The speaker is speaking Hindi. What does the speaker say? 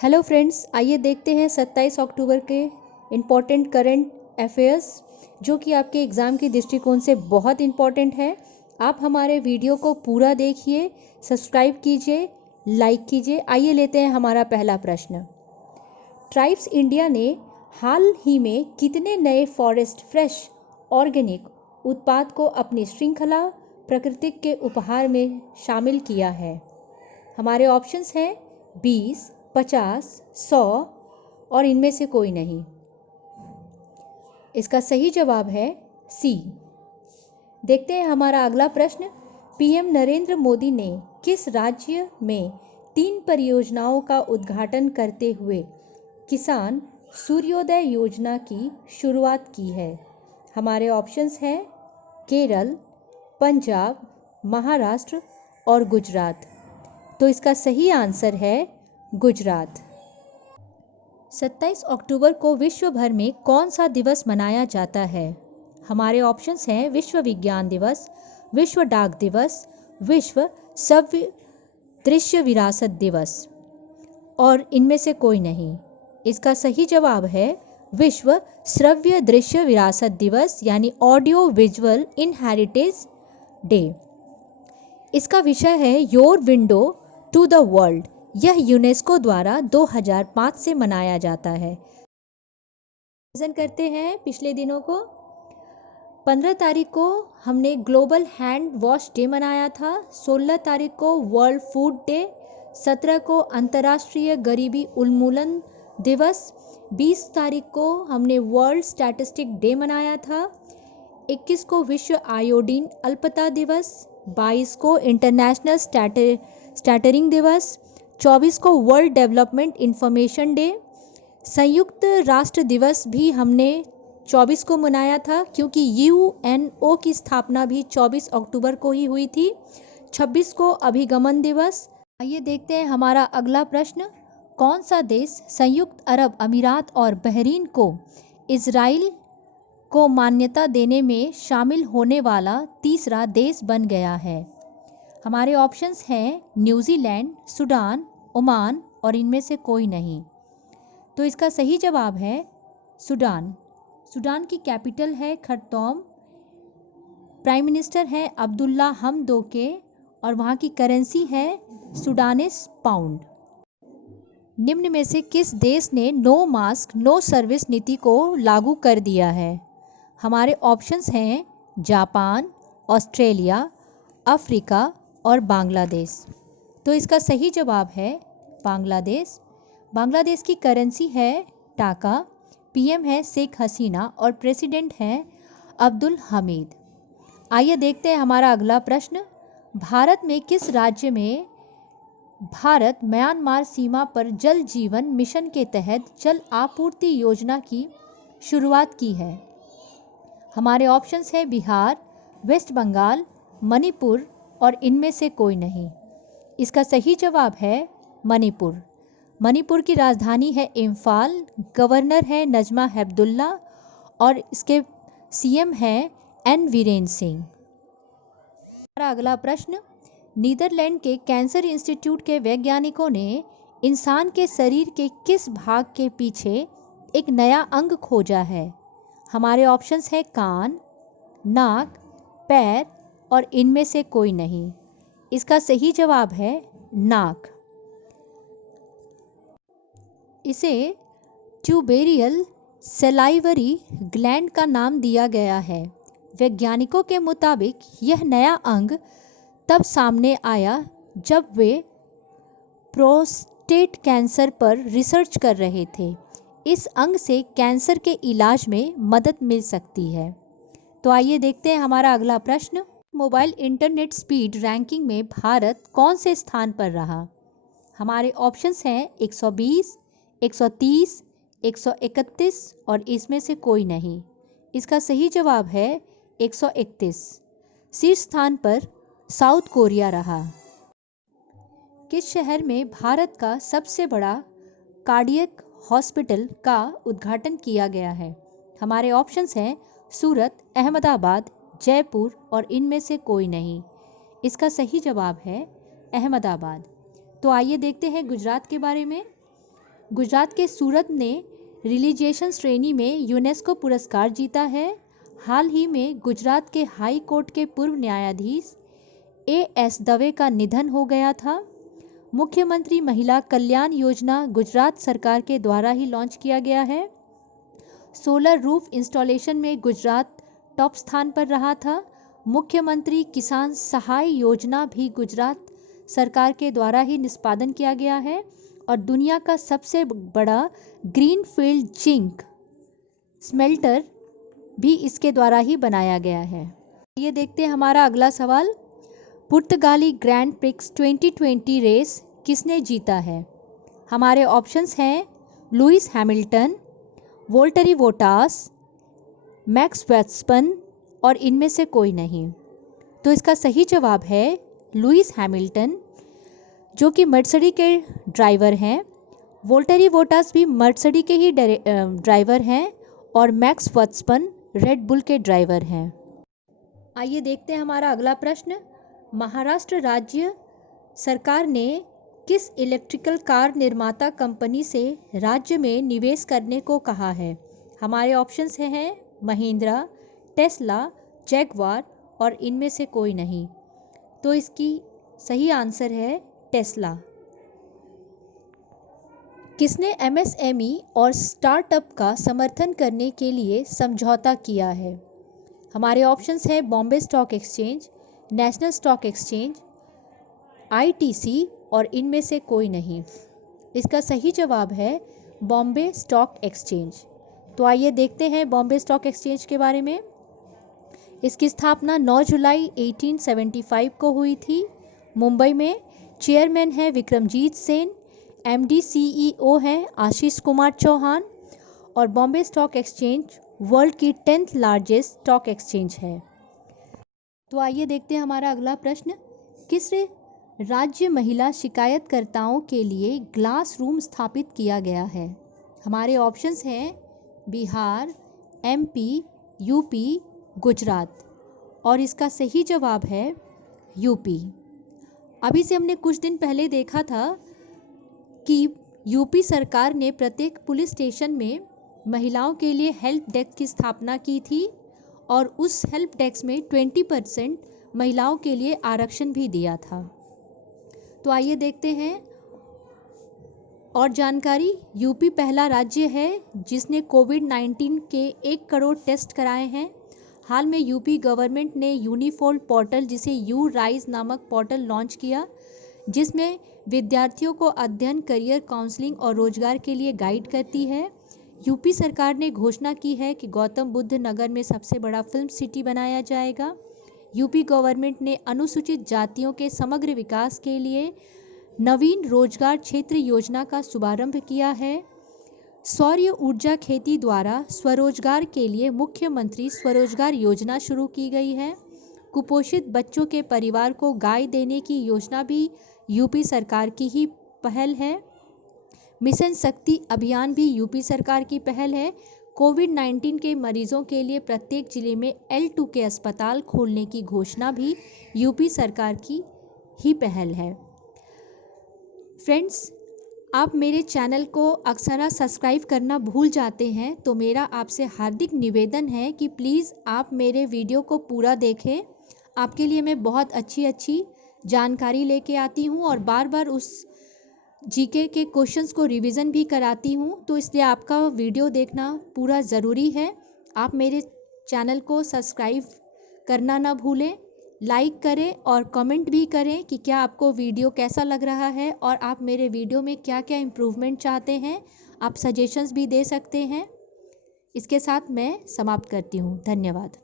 हेलो फ्रेंड्स, आइए देखते हैं 27 अक्टूबर के इम्पॉर्टेंट करंट अफेयर्स जो कि आपके एग्ज़ाम की दृष्टिकोण से बहुत इम्पॉर्टेंट है। आप हमारे वीडियो को पूरा देखिए, सब्सक्राइब कीजिए, लाइक कीजिए। आइए लेते हैं हमारा पहला प्रश्न। ट्राइब्स इंडिया ने हाल ही में कितने नए फॉरेस्ट फ्रेश ऑर्गेनिक उत्पाद को अपनी श्रृंखला प्राकृतिक के उपहार में शामिल किया है? हमारे ऑप्शंस हैं 20, 50, 100 और इनमें से कोई नहीं। इसका सही जवाब है सी। देखते हैं हमारा अगला प्रश्न। पीएम नरेंद्र मोदी ने किस राज्य में 3 परियोजनाओं का उद्घाटन करते हुए किसान सूर्योदय योजना की शुरुआत की है? हमारे ऑप्शंस हैं केरल, पंजाब, महाराष्ट्र और गुजरात। तो इसका सही आंसर है गुजरात। 27 अक्टूबर को विश्व भर में कौन सा दिवस मनाया जाता है? हमारे ऑप्शंस हैं विश्व विज्ञान दिवस, विश्व डाक दिवस, विश्व श्रव्य दृश्य विरासत दिवस और इनमें से कोई नहीं। इसका सही जवाब है विश्व श्रव्य दृश्य विरासत दिवस यानी ऑडियो विजुअल इनहेरिटेज डे। इसका विषय है your window to the world. यह यूनेस्को द्वारा 2005 से मनाया जाता है। रिवीजन करते हैं पिछले दिनों को। 15 तारीख को हमने ग्लोबल हैंड वॉश डे मनाया था, 16 तारीख को वर्ल्ड फूड डे, 17 को अंतर्राष्ट्रीय गरीबी उन्मूलन दिवस, 20 तारीख को हमने वर्ल्ड स्टैटिस्टिक डे मनाया था, 21 को विश्व आयोडीन अल्पता दिवस, 22 को इंटरनेशनल स्टैटरिंग दिवस, 24 को वर्ल्ड डेवलपमेंट इंफॉर्मेशन डे। संयुक्त राष्ट्र दिवस भी हमने 24 को मनाया था क्योंकि यूएनओ की स्थापना भी 24 अक्टूबर को ही हुई थी। 26 को अभिगमन दिवस। आइए देखते हैं हमारा अगला प्रश्न। कौन सा देश संयुक्त अरब अमीरात और बहरीन को इजराइल को मान्यता देने में शामिल होने वाला तीसरा देश बन गया है? हमारे ऑप्शंस हैं न्यूजीलैंड, सूडान, ओमान और इनमें से कोई नहीं। तो इसका सही जवाब है सूडान। सूडान की कैपिटल है खर्तूम, प्राइम मिनिस्टर है अब्दुल्ला हमदोके और वहाँ की करेंसी है सूडानिस पाउंड। निम्न में से किस देश ने नो मास्क नो सर्विस नीति को लागू कर दिया है? हमारे ऑप्शंस हैं जापान, ऑस्ट्रेलिया, अफ्रीका और बांग्लादेश। तो इसका सही जवाब है बांग्लादेश। बांग्लादेश की करेंसी है टाका, पीएम है शेख हसीना और प्रेसिडेंट हैं अब्दुल हमीद। आइए देखते हैं हमारा अगला प्रश्न। भारत में किस राज्य में भारत म्यांमार सीमा पर जल जीवन मिशन के तहत जल आपूर्ति योजना की शुरुआत की है? हमारे ऑप्शंस हैं बिहार, वेस्ट बंगाल, मणिपुर और इनमें से कोई नहीं। इसका सही जवाब है मणिपुर। मणिपुर की राजधानी है इम्फाल, गवर्नर है नजमा हेपतुल्ला और इसके सीएम हैं एन वीरेन सिंह। हमारा अगला प्रश्न। नीदरलैंड के कैंसर इंस्टीट्यूट के वैज्ञानिकों ने इंसान के शरीर के किस भाग के पीछे एक नया अंग खोजा है? हमारे ऑप्शंस हैं कान, नाक, पैर और इनमें से कोई नहीं। इसका सही जवाब है नाक। इसे ट्यूबेरियल सलाइवरी ग्लैंड का नाम दिया गया है। वैज्ञानिकों के मुताबिक यह नया अंग तब सामने आया जब वे प्रोस्टेट कैंसर पर रिसर्च कर रहे थे। इस अंग से कैंसर के इलाज में मदद मिल सकती है। तो आइए देखते हैं हमारा अगला प्रश्न। मोबाइल इंटरनेट स्पीड रैंकिंग में भारत कौन से स्थान पर रहा? हमारे ऑप्शंस हैं 120, 130, 131 और इसमें से कोई नहीं। इसका सही जवाब है 131। शीर्ष स्थान पर साउथ कोरिया रहा। किस शहर में भारत का सबसे बड़ा कार्डियक हॉस्पिटल का उद्घाटन किया गया है? हमारे ऑप्शंस हैं सूरत, अहमदाबाद, जयपुर और इनमें से कोई नहीं। इसका सही जवाब है अहमदाबाद। तो आइए देखते हैं गुजरात के बारे में। गुजरात के सूरत ने रिलीजिएशन श्रेणी में यूनेस्को पुरस्कार जीता है। हाल ही में गुजरात के हाई कोर्ट के पूर्व न्यायाधीश A.S. दवे का निधन हो गया था। मुख्यमंत्री महिला कल्याण योजना गुजरात सरकार के द्वारा ही लॉन्च किया गया है। सोलर रूफ इंस्टॉलेशन में गुजरात टॉप स्थान पर रहा था। मुख्यमंत्री किसान सहाय योजना भी गुजरात सरकार के द्वारा ही निष्पादन किया गया है और दुनिया का सबसे बड़ा ग्रीनफील्ड जिंक स्मेल्टर भी इसके द्वारा ही बनाया गया है। ये देखते हैं हमारा अगला सवाल। पुर्तगाली ग्रैंड प्रिक्स 2020 रेस किसने जीता है? हमारे ऑप्शंस हैं Lewis Hamilton, Valtteri Bottas, Max Verstappen और इनमें से कोई नहीं। तो इसका सही जवाब है लुइस हैमिल्टन, जो कि मर्सिडीज के ड्राइवर हैं। वोल्टरी बोटास भी मर्सिडीज के ही ड्राइवर हैं और मैक्स वर्स्टेपन रेड बुल के ड्राइवर हैं। आइए देखते हैं हमारा अगला प्रश्न। महाराष्ट्र राज्य सरकार ने किस इलेक्ट्रिकल कार निर्माता कंपनी से राज्य में निवेश करने को कहा है? हमारे ऑप्शंस हैं महिंद्रा, टेस्ला, जैगवार और इनमें से कोई नहीं। तो इसकी सही आंसर है टेस्ला। किसने MSME और स्टार्टअप का समर्थन करने के लिए समझौता किया है? हमारे ऑप्शंस हैं Bombay stock exchange, national stock exchange, ITC और इनमें से कोई नहीं। इसका सही जवाब है बॉम्बे स्टॉक एक्सचेंज। तो आइए देखते हैं बॉम्बे स्टॉक एक्सचेंज के बारे में। इसकी स्थापना 9 जुलाई 1875 को हुई थी मुंबई में। चेयरमैन है विक्रमजीत सेन, MD CEO हैं आशीष कुमार चौहान और बॉम्बे स्टॉक एक्सचेंज वर्ल्ड की 10th लार्जेस्ट स्टॉक एक्सचेंज है। तो आइए देखते हैं हमारा अगला प्रश्न। किस राज्य महिला शिकायतकर्ताओं के लिए ग्लास रूम स्थापित किया गया है? हमारे ऑप्शंस हैं बिहार, MP, UP, गुजरात और इसका सही जवाब है UP। अभी से हमने कुछ दिन पहले देखा था कि UP सरकार ने प्रत्येक पुलिस स्टेशन में महिलाओं के लिए हेल्प डेस्क की स्थापना की थी और उस हेल्प डेस्क में 20% महिलाओं के लिए आरक्षण भी दिया था। तो आइए देखते हैं और जानकारी। UP पहला राज्य है जिसने कोविड-19 के 1 करोड़ टेस्ट कराए हैं। हाल में UP गवर्नमेंट ने यूनिफोल्ड पोर्टल जिसे U-Rise नामक पोर्टल लॉन्च किया, जिसमें विद्यार्थियों को अध्ययन, करियर काउंसलिंग और रोजगार के लिए गाइड करती है। UP सरकार ने घोषणा की है कि गौतम बुद्ध नगर में सबसे बड़ा फिल्म सिटी बनाया जाएगा। UP गवर्नमेंट ने अनुसूचित जातियों के समग्र विकास के लिए नवीन रोजगार क्षेत्र योजना का शुभारंभ किया है। सौर ऊर्जा खेती द्वारा स्वरोजगार के लिए मुख्यमंत्री स्वरोजगार योजना शुरू की गई है। कुपोषित बच्चों के परिवार को गाय देने की योजना भी UP सरकार की ही पहल है। मिशन शक्ति अभियान भी UP सरकार की पहल है। कोविड-19 के मरीजों के लिए प्रत्येक जिले में L2 के अस्पताल खोलने की घोषणा भी UP सरकार की ही पहल है। फ्रेंड्स, आप मेरे चैनल को अक्सर सब्सक्राइब करना भूल जाते हैं, तो मेरा आपसे हार्दिक निवेदन है कि प्लीज़ आप मेरे वीडियो को पूरा देखें। आपके लिए मैं बहुत अच्छी जानकारी लेके आती हूँ और बार बार उस GK के क्वेश्चंस को रिवीजन भी कराती हूँ, तो इसलिए आपका वीडियो देखना पूरा ज़रूरी है। आप मेरे चैनल को सब्सक्राइब करना ना भूलें, लाइक करें और कमेंट भी करें कि क्या आपको वीडियो कैसा लग रहा है और आप मेरे वीडियो में क्या क्या इम्प्रूवमेंट चाहते हैं। आप सजेशंस भी दे सकते हैं। इसके साथ मैं समाप्त करती हूँ। धन्यवाद।